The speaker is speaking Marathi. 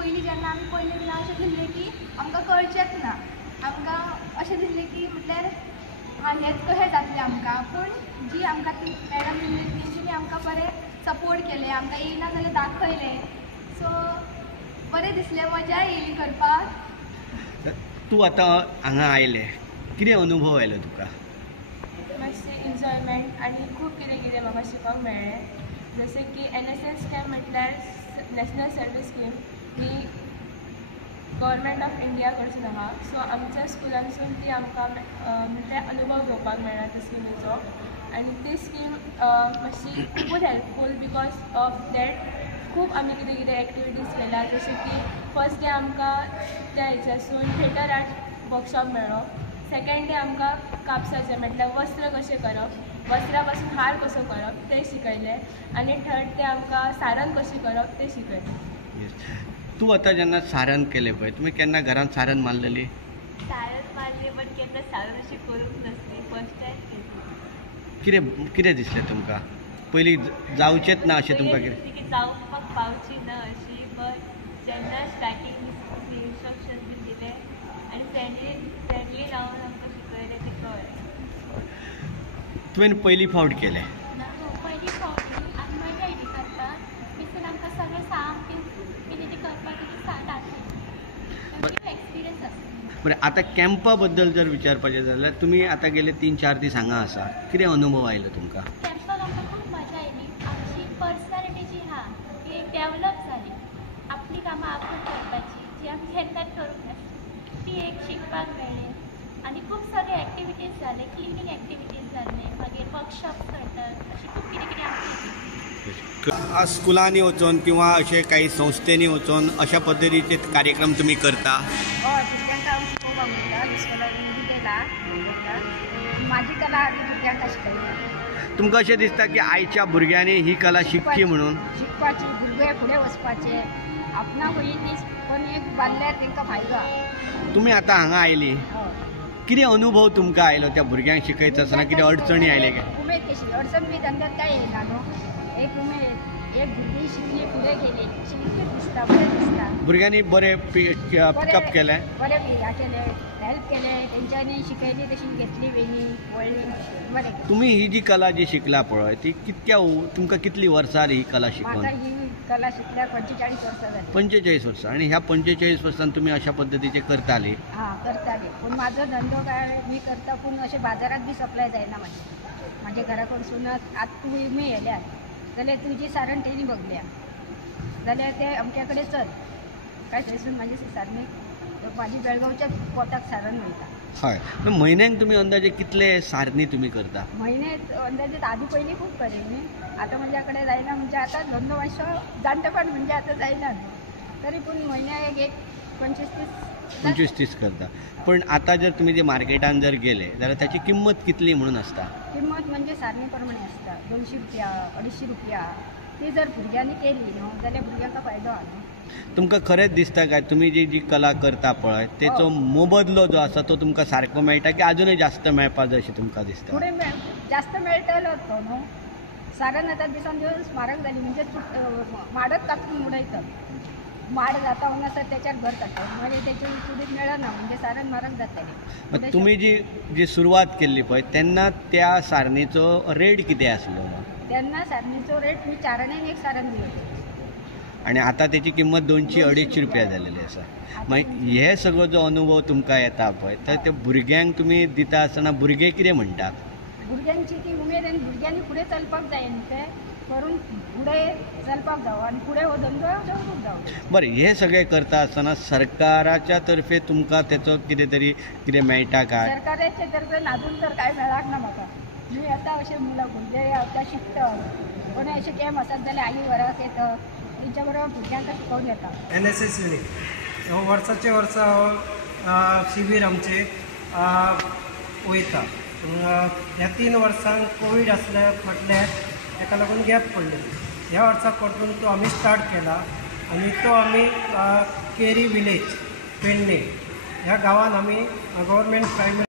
पयलीं जेन्ना आमी पयलीं दिना अशें दिल्लें की आमकां कळचेंच ना, आमकां अशें दिल्लें की म्हटल्यार हेंच कशें जातलें आमकां. पूण जी आमकां ती मॅडम दिल्ली तेंच्यांनी आमकां बरें सपोर्ट केलें, आमकां येयना जाल्यार दाखयलें. सो बरें दिसलें, मजा येयली करपाक. तूं आतां हांगा आयलें, कितें अनुभव आयलो तुका? मातशें एन्जॉयमेंट आनी खूब कितें कितें म्हाका शिकपाक मेळ्ळें. जशें की NSS कॅम्प म्हटल्यार national service scheme he government of India कडसून आहा. सो आमच्या स्कुलानसून ती आमकां म्हटल्यार अनुभव घेवपाक मेळ्ळा त्या स्किमीचो. आनी ती स्कीम मातशी खूब हेल्पफूल बिकॉज ऑफ दॅट खूब आमी कितें कितें एक्टिविटीज केल्या. जशें की फर्स्ट डे आमकां त्या हेच्यासून थिएटर आर्ट वर्कशॉप मेळ्ळो. सेकेंड डे आमकां कापसाचें म्हटल्यार वस्त्र कशें करप, वस्त्रा पासून हार कसो करप तें शिकयलें. आनी थर्ड डे आमकां सारण कशी करप तें शिकयलें. तूं आतां जेन्ना सारण केलें पळय, तुमी केन्ना घरांत सारण मारलेली? सारण मारली बट केन्ना सारण अशी करूंक नासली, फर्स्ट टायम केली. कितें कितें दिसलें तुमकां? पयलीं जावचेंच ना अशें तुमकां कितें? की जावपाक पावची ना अशी, बट जेन्ना स्टार्टींग इन्स्ट्रक्शन बी दिले आनी फ्रेंडली रावन आमकां शिकयलें तें कळ्ळें. तुवें पयलीं फावट केलें? पयलीं फावट आनी मजा येयली करपाक. दिसून आमकां सगळें सामकें कितें तें करपाक एक्सपिरियन्स आसा. बरें, आतां कॅम्पा बद्दल जर विचारपाचें जाल्यार तुमी आतां गेले 3-4 दीस हांगा आसा, कितें अनुभव आयलो तुमकां? कॅम्पाक आमकां खूब मजा येयली. आमची पर्सनॅलिटी जी आहा ती एक डेवलप जाली. आपली कामां आपूण करपाची जी आमी केन्नाच करूंक नासली ती एक शिकपाक मेळ्ळी. आनी खूब सगळे एक्टिविटीज जाले, क्लिनींग एक्टिविटीज जाल्ले, मागीर वर्कशॉप करतात, अशी खूब कितें कितें आमची स्कुलांनी वचून किंवा अशे काही संस्थेनी वचून अशा पद्दतीचे कार्यक्रम तुम्ही करता? हय, भुरग्यांक हांव शिकोवपाक वयता. स्कुलांनी केला म्हाजी कला हांवें भुरग्यांक शिकयता. तुमकां अशें दिसता की आयच्या भुरग्यांनी ही कला शिकची म्हणून? शिकपाची, भुरगे फुडें वचपाचे, आपणाक ती पण एक बांदल्यार तांकां फायदो आहा. तुमी आतां हांगा आयली, कितें अनुभव तुमकां आयलो त्या भुरग्यांक शिकयता आसतना? कितें अडचणी आयले काय? उमेद कशी, अडचण बी धंद्यात काय येयना न्हू. एक उमेद, एक भुरगीं शिकली फुडें गेली, शिकली दिसता, बरें दिसता. भुरग्यांनी बरें पिकअप केलें, बरें केलें, हेल्प केलें, तेंच्यांनी शिकयली तशी घेतली वेणी व्हडली, बरें केलें. तुमी ही जी कला जी शिकला पळय ती तुमकां कितली वर्सां जाली ही कला शिकून? म्हाका ही कला शिकल्यार 45 वर्सां जाली. 45 वर्सां. आनी ह्या 45 वर्सांत तुमी अशा पद्दतीचे करताली? हां, करताली. पूण म्हाजो धंदो काय मी करता, पूण अशें बाजारात बी सप्लाय जायना म्हाज्या घरा कडसूनच. आतां तुमी येयल्यार जाल्यार तुजी सारण तेणी बगल्या जाल्यार ते अमके कडेन चल काय थंयसून म्हाजी सारणी म्हाजी बेळगांवच्या पोटाक सारण वयता. हय. म्हयन्याक तुमी अंदाजे कितले सारणी तुमी करता? म्हयने अंदाजे आदी पयलीं खूब करेली, आतां म्हज्या कडेन जायना. म्हणजे आतां धंदो मातसो जाणटेपण म्हणजे आतां जायना न्हू, तरी पूण म्हयन्याक एक 25-30 करता. पण आतां जर तुमी जे मार्केटान जर गेले जाल्यार त्याची किंमत कितली म्हणून आसता? किंमत म्हणजे सारणी प्रमाणे आसता. 200 रुपया, 250 रुपया. ती जर भुरग्यांनी केली न्हू जाल्यार भुरग्यांक फायदो आहा न्हू. तुमकां खरेंच दिसता काय तुमी जी कला करता पळय तेचो मोबदलो जो आसा तो तुमकां सारको मेळटा की अजुनूय जास्त मेळपा जाय अशें तुमकां दिसता? फुडें जास्त मेळटलो तो न्हू. सारण आतां दिसान दिवस म्हारग जाली, म्हणजे माडच कातरून उडयतात. माड जाता हांगासर त्याच्यात भर काडटा, म्हणजे त्याची सुदीक मेळना, म्हणजे सारण म्हारग जातलें. तुमी जी सुरवात केल्ली पळय तेन्ना त्या सारणीचो रेट कितें आसलो? तेन्ना सारणीचो रेट मी 4 आण्यांक एक सारण दिवप. आणि आता त्याची किंमत 200-250 रुपया जालेली आसा. मागीर हे सगळो जो अनुभव तुमकां येता पळय तर ते भुरग्यांक तुमी दिता आसतना भुरगे कितें म्हणटात? भुरग्यांची ती उमेद आनी भुरग्यांनी फुडें चलपाक जाय न्ही, ते करून फुडें चलपाक जावो आनी फुडें हो धंदो दवरूंक जावो. बरें, हे सगळें करता आसतना सरकाराच्या तर्फे तुमकां तेचो कितें मेळटा काय? सरकाराच्या तर्फे अजून तर कांय मेळाक ना म्हाका. मी आतां अशें मुलां भुरगे आतां शिकता, कोणें अशें कॅम्प आसात जाल्यार आई वराक येता, तेंच्या बरोबर भुरग्यांक शिकोवन येता. NSS युनीट वर्साचे वर्सा शिबीर आमचे वयता. ह्या 3 वर्सांक कोवीड आसल्या फाटल्यान ताका लागून गॅप पडले. ह्या वर्सा परतून तो आमी स्टार्ट केला आनी तो आमी केरी विलेज पेडणे ह्या गांवांत आमी गव्हर्मेंट प्रायमरी